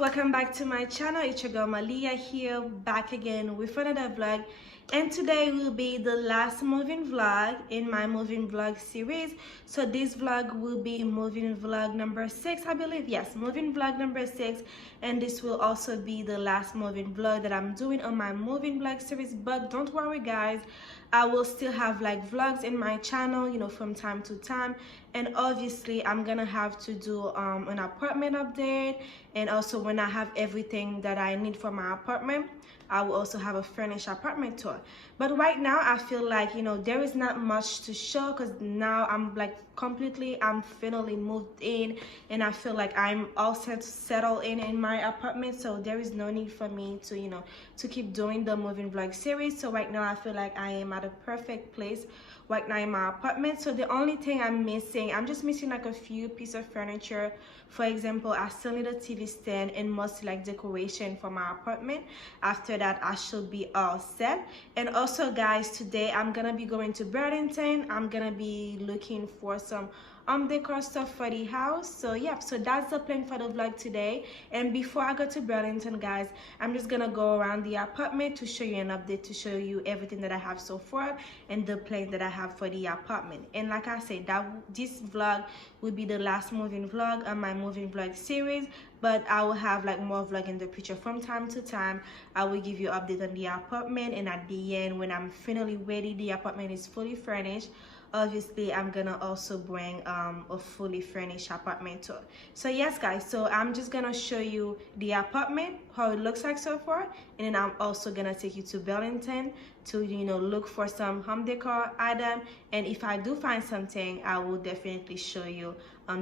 welcome back to my channel. It's your girl Malya here, back again with another vlog, and today will be the last moving vlog in my moving vlog series. So this vlog will be moving vlog number 6, I believe. Yes, moving vlog number 6, and this will also be the last moving vlog that I'm doing on my moving vlog series. But don't worry guys, I will still have like vlogs in my channel, you know, from time to time. And obviously I'm gonna have to do an apartment update, and also when I have everything that I need for my apartment, I will also have a furnished apartment tour. But right now I feel like, you know, there is not much to show because now I'm like I'm finally moved in, and I feel like I'm all set to settle in my apartment. So there is no need for me to, you know, to keep doing the moving vlog series. So right now I feel like I am at a perfect place right now in my apartment. So the only thing I'm just missing like a few pieces of furniture. For example, I still need a TV stand and mostly like decoration for my apartment. After that I should be all set. And also guys, today I'm gonna be going to Burlington. I'm gonna be looking for some decor stuff for the house. So yeah, so that's the plan for the vlog today. And before I go to Burlington guys, I'm just gonna go around the apartment to show you an update, to show you everything that I have so far and the plan that I have for the apartment. And like I said, this vlog will be the last moving vlog on my moving vlog series, but I will have like more vlog in the future. From time to time I will give you an update on the apartment, and at the end, when I'm finally ready, the apartment is fully furnished, obviously I'm gonna also bring a fully furnished apartment tour. So yes guys, so I'm just gonna show you the apartment, how it looks like so far, and then I'm also gonna take you to Burlington to, you know, look for some home decor item. And if I do find something, I will definitely show you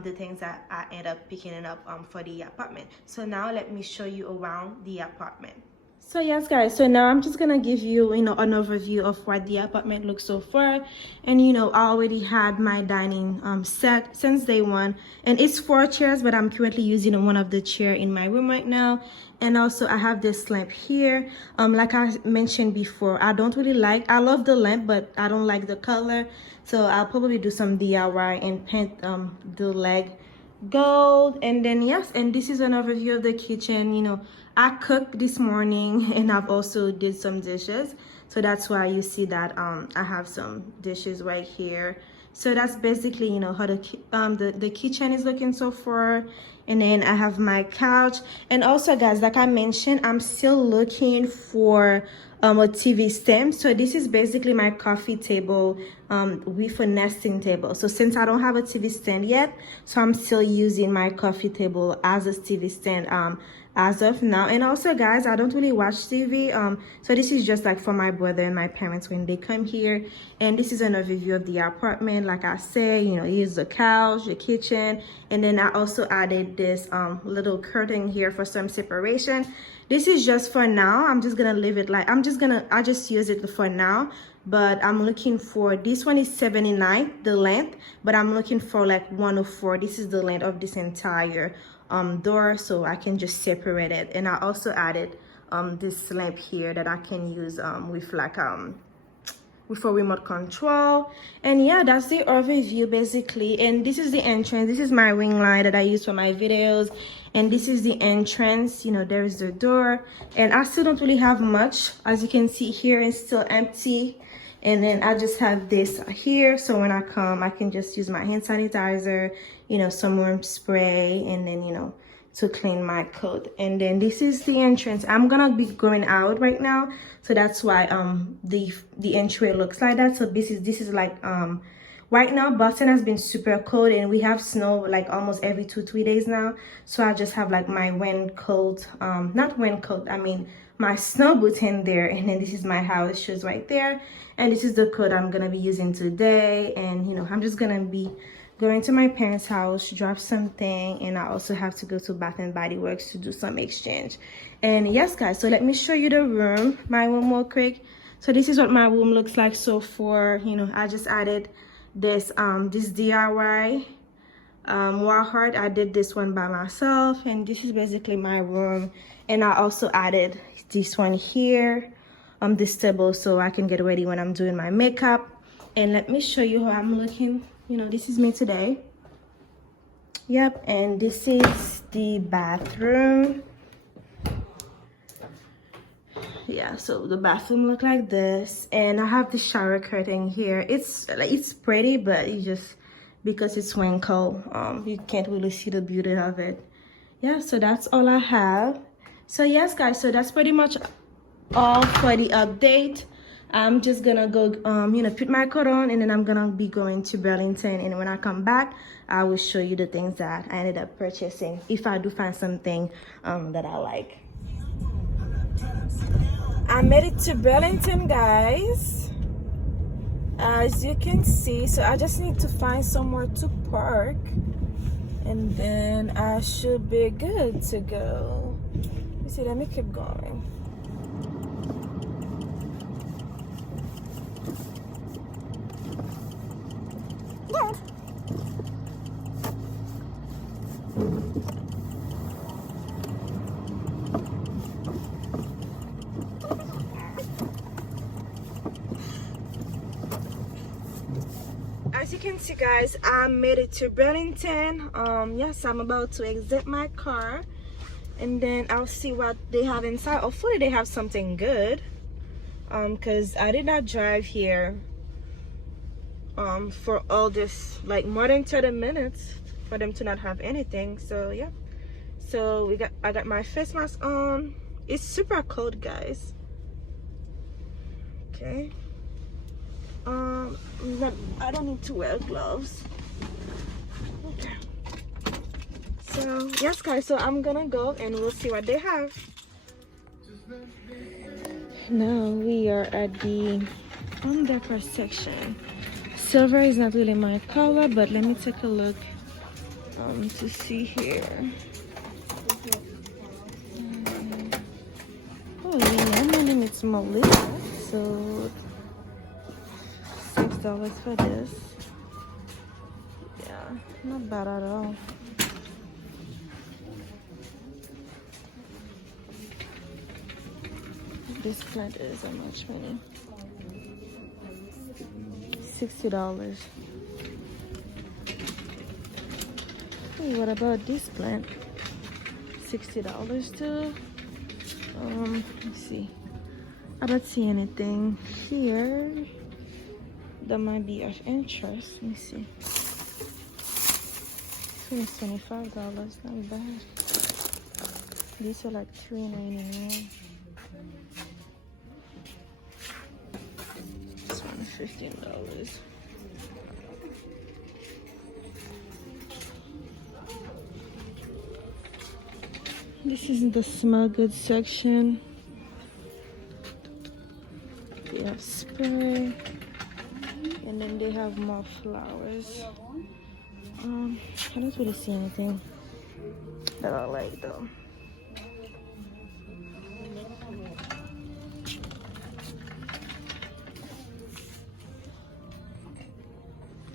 the things that I end up picking up for the apartment. So now let me show you around the apartment. So yes guys, so now I'm just gonna give you, you know, an overview of what the apartment looks so far. And you know, I already had my dining set since day one, and it's 4 chairs, but I'm currently using one of the chair in my room right now. And also I have this lamp here. Like I mentioned before, I love the lamp, but I don't like the color, so I'll probably do some DIY and paint the leg gold. And then yes, and this is an overview of the kitchen. You know, I cooked this morning and I've also did some dishes, so that's why you see that I have some dishes right here. So that's basically, you know, how the kitchen is looking so far. And then I have my couch. And also guys, like I mentioned, I'm still looking for a TV stand. So this is basically my coffee table with a nesting table. So since I don't have a TV stand yet, so I'm still using my coffee table as a TV stand as of now. And also guys, I don't really watch TV, so this is just like for my brother and my parents when they come here. And this is an overview of the apartment. Like I said, you know, here's the couch, the kitchen, and then I also added this little curtain here for some separation. This is just for now. I'm just gonna leave it like I just use it for now. But I'm looking for, this one is 79 the length, but I'm looking for like 104. This is the length of this entire door, so I can just separate it. And I also added this lamp here that I can use with like with a remote control. And yeah, that's the overview basically. And this is the entrance. This is my ring light that I use for my videos, and this is the entrance. You know, there is the door, and I still don't really have much. As you can see here, it's still empty. And then I just have this here, so when I come, I can just use my hand sanitizer, you know, some warm spray, and then, you know, to clean my coat. And then this is the entrance. I'm gonna be going out right now, so that's why the entry looks like that. So this is like right now Boston has been super cold, and we have snow like almost every 2-3 days now. So I just have like my raincoat, not raincoat, I mean my snow boots in there. And then this is my house shoes right there, and this is the coat I'm gonna be using today. And you know, I'm just gonna be going to my parents' house, drop something, and I also have to go to Bath and Body Works to do some exchange. And yes guys, so let me show you the room, my room real quick. So this is what my room looks like so far. You know, I just added this this DIY wall heart. I did this one by myself, and this is basically my room. And I also added this one here, this table, so I can get ready when I'm doing my makeup. And let me show you how I'm looking. You know, this is me today. Yep, and this is the bathroom. yeah, so the bathroom look like this, and I have the shower curtain here. It's pretty, but it's just because it's wrinkled, you can't really see the beauty of it. Yeah, so that's all I have. So yes guys, so that's pretty much all for the update. I'm just gonna go put my coat on, and then I'm gonna be going to Burlington, and when I come back I will show you the things that I ended up purchasing, if I do find something that I like. I made it to Burlington, guys, as you can see. So I just need to find somewhere to park, and then I should be good to go. You see, let me keep going. Yeah. As you can see, guys, I made it to Burlington. Yes, I'm about to exit my car, and then I'll see what they have inside. Hopefully they have something good, because I did not drive here for all this, like more than 30 minutes for them to not have anything. So yeah, so I got my face mask on. It's super cold, guys. Okay, I don't need to wear gloves. Okay, so yes guys, so I'm gonna go and we'll see what they have. Now we are at the Decor section. Silver is not really my color, but let me take a look to see here. Oh yeah, my name is Malya, so $6 for this. Yeah, not bad at all. This plant is how much money? $60. Hey, what about this plant? $60 too. Let's see. I don't see anything here that might be of interest. Let me see. This one is $25. Not bad. These are like $3.99. This one is $15. This is the smell good section. They have spray, and then they have more flowers. I don't really see anything that I like though.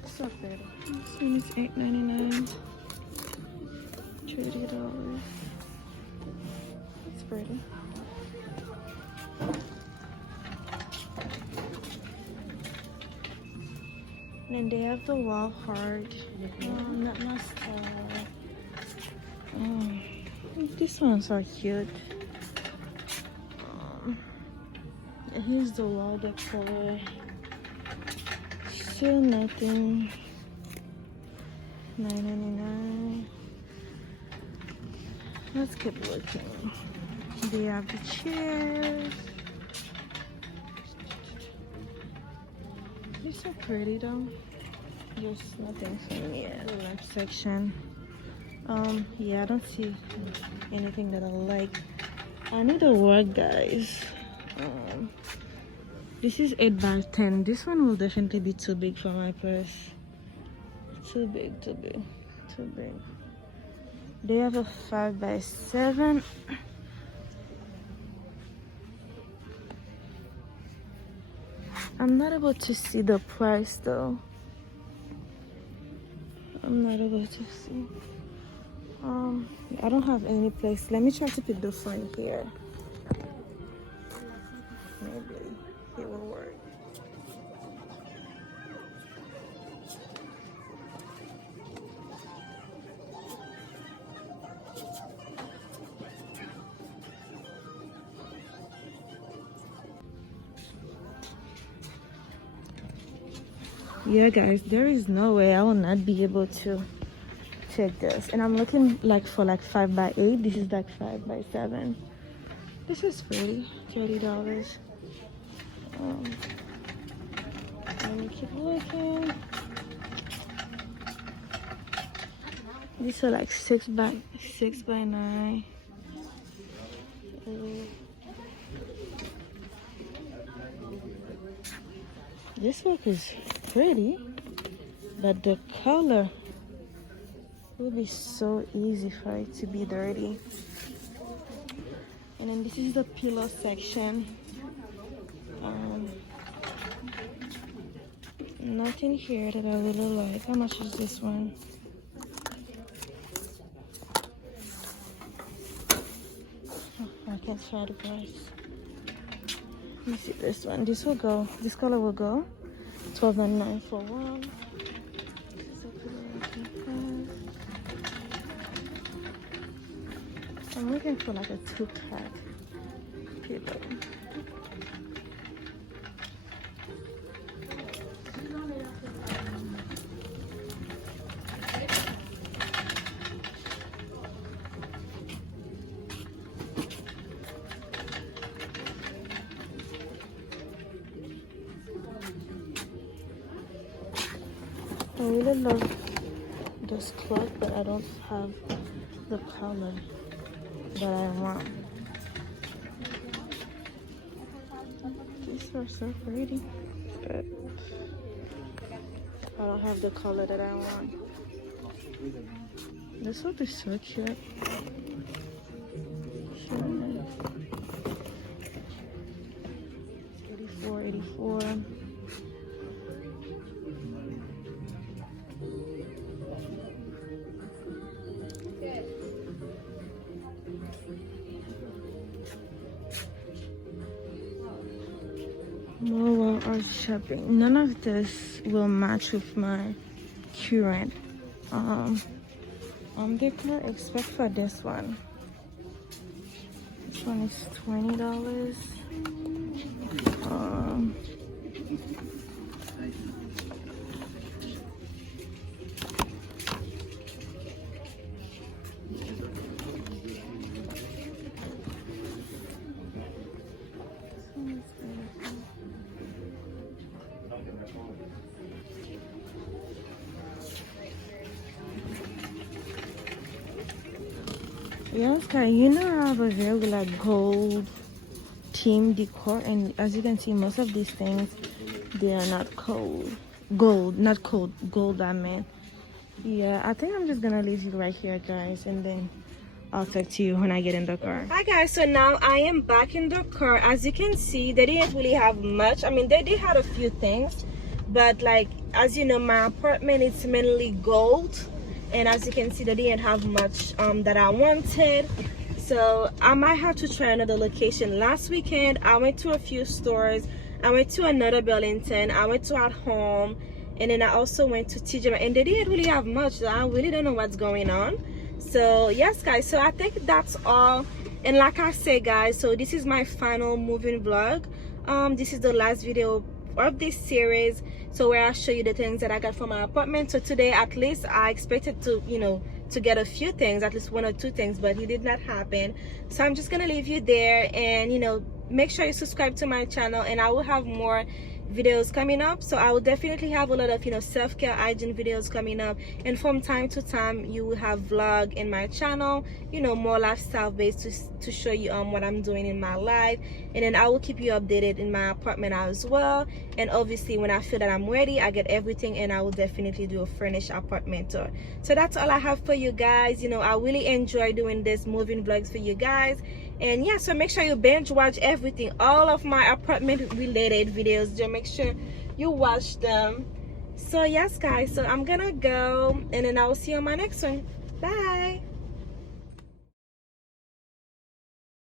So pretty. This one is $8.99. $30. It's pretty. And then they have the wall heart. Not mascara. These ones are cute. Here's the wall decor. Still nothing. $9.99. Let's keep looking. They have the chairs. They're so pretty though. Just nothing for me yet. The left section. Yeah, I don't see anything that I like. I need a word, guys. This is 8x10. This one will definitely be too big for my purse. Too big, too big, too big. They have a 5x7. I'm not able to see the price though. I'm not able to see. I don't have any place. Let me try to pick the front here. Maybe it will work. Yeah, guys, there is no way I will not be able to take this. And I'm looking like for like 5x8. This is like 5x7. This is pretty. $30. Let me keep looking. These are like 6x9. This work is pretty, but the color will be so easy for it to be dirty. And then this is the pillow section. Nothing here that I really like. How much is this one? Oh, I can't find the price. Let me see this one. This will go. This color will go. $12.99 for one. I'm looking for like a 2-pack pillow. I really love this cloth, but I don't have the color that I want. These are so pretty, but I don't have the color that I want. This would be so cute. $84.84. More while I was shopping. None of this will match with my current decor except for this one. This one is $20. Yes, guys, you know I have a very like gold team decor, and as you can see, most of these things, they are not gold, I mean. Yeah, I think I'm just gonna leave you right here, guys, and then I'll talk to you when I get in the car. Hi guys, so now I am back in the car. As you can see, they didn't really have much. I mean, they did have a few things, but like, as you know, my apartment is mainly gold. And as you can see, they didn't have much that I wanted. So I might have to try another location. Last weekend, I went to a few stores. I went to another Burlington. I went to At Home. And then I also went to TJ. And they didn't really have much. So I really don't know what's going on. So yes, guys. So I think that's all. And like I said, guys, so this is my final moving vlog. This is the last video of this series, so where I show you the things that I got from my apartment. So today, at least, I expected to, you know, to get a few things, at least 1 or 2 things, but it did not happen. So I'm just gonna leave you there, and you know, make sure you subscribe to my channel, and I will have more videos coming up. So I will definitely have a lot of, you know, self-care hygiene videos coming up, and from time to time you will have vlog in my channel, you know, more lifestyle based to show you what I'm doing in my life. And then I will keep you updated in my apartment as well. And obviously when I feel that I'm ready, I get everything, and I will definitely do a furnished apartment tour. So that's all I have for you guys. You know, I really enjoy doing this moving vlogs for you guys. And yeah, so make sure you binge watch everything, all of my apartment related videos. Just make sure you watch them. So yes, guys, so I'm gonna go, and then I will see you on my next one. Bye.